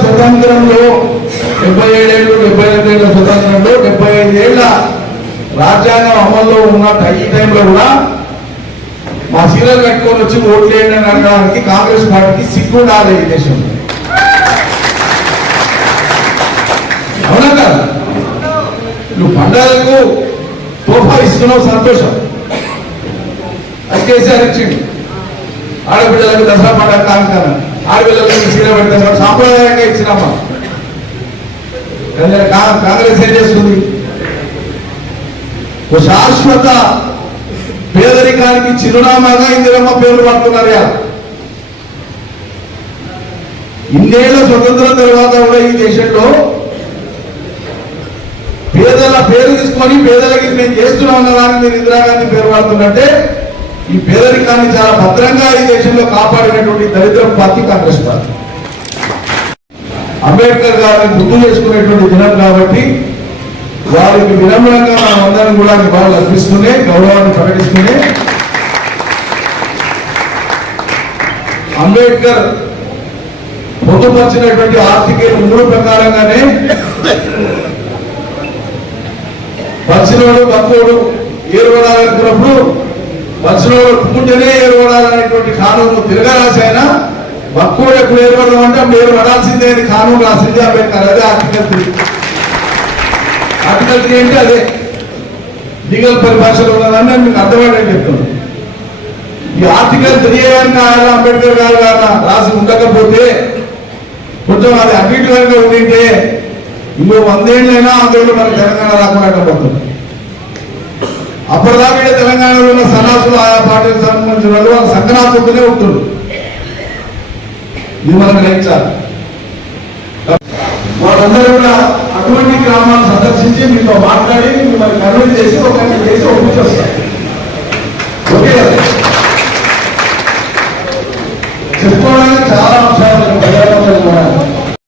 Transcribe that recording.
స్వతంత్రంలో 77 ఏళ్ళు 78 ఏళ్ళ స్వతంత్రంలో 75 ఏళ్ళ రాజ్యాంగం అమల్లో ఉన్న ఈ టైంలో కూడా మా సీరియల్ కట్టుకొని వచ్చి ఓట్లు వేయండి అని అడగడానికి కాంగ్రెస్ పార్టీకి సిగ్గు ఉండాలి ఈ దేశంలో. అవునా కాదు? నువ్వు పండుగలకు తోఫా ఇస్తున్నావు, సంతోషం. అది కేసీఆర్ ఇచ్చిండు. ఆడబిడ్డలకు దసరా పండుగ కాంకారం, ఆడపిల్లలకు చీర పెడతారు, సాంప్రదాయంగా ఇచ్చినమ్మా. కాంగ్రెస్ ఏం చేస్తుంది? ఓ శాశ్వత పేదరికానికి చిరునామాగా ఇందిరమ్మ పేర్లు పడుతున్నారు. ఇన్నేళ్ల స్వతంత్రం తర్వాత కూడా ఈ దేశంలో పేదల పేరు తీసుకొని పేదలకి మేము చేస్తున్నాం అన్నదాన్ని మీరు ఇందిరాగాంధీ పేరు వాడుతున్నట్టే ఈ పేదరికాన్ని చాలా భద్రంగా ఈ దేశంలో కాపాడినటువంటి దరిద్ర పార్టీ కాంగ్రెస్ పార్టీ. అంబేద్కర్ గారిని గుర్తు చేసుకునేటువంటి దినం కాబట్టి వారికి వినమ్రంగా మనం అందరం కూడా నివాళులు అర్పిస్తూనే గౌరవాన్ని ప్రకటిస్తూనే అంబేద్కర్ పొందుపరిచినటువంటి ఆర్టికల్ 3 ప్రకారంగానే పచ్చినోడు బక్కోడు ఏర్పడాలనుకున్నప్పుడు పచ్చినోడు పుట్టింటేనే ఏర్పడాలనేటువంటి కానూను తిరగరాసైనా బక్కోడు ఎప్పుడు ఏర్పడదామంటే అప్పుడు ఏర్పడాల్సిందే అని కానూను రాసింది అంబేద్కర్. అదే ఆర్టికల్ 3. ఆర్టికల్ 3 అంటే అదే లీగల్ పరిభాషలో ఉన్నదాన్ని మీకు అర్థమయ్యేది చెప్తున్నాను. ఈ ఆర్టికల్ 3 అంబేద్కర్ గారు రాసి ఉండకపోతే కొంచెం అది అటు కనుక ఉండింటే ఇంకో 100 ఏళ్ళైనా అందులో మనకు తెలంగాణ రాకుండా పోతుంది. అప్పటిదాకా తెలంగాణలో ఉన్న సన్నాసులు ఆయా పార్టీలకు సంబంధించిన వాళ్ళు వాళ్ళ సంక్రాంతితోనే ఉంటుంది. ఇది మనం గ్రహించాలి. వాళ్ళందరూ కూడా అటువంటి గ్రామాలను సందర్శించి మీతో మాట్లాడి మిమ్మల్ని కన్విన్స్ చేసి ఒకరిని చేసి ఒప్పించేస్తారు. ఓకే, చెప్పుకోవడానికి చాలా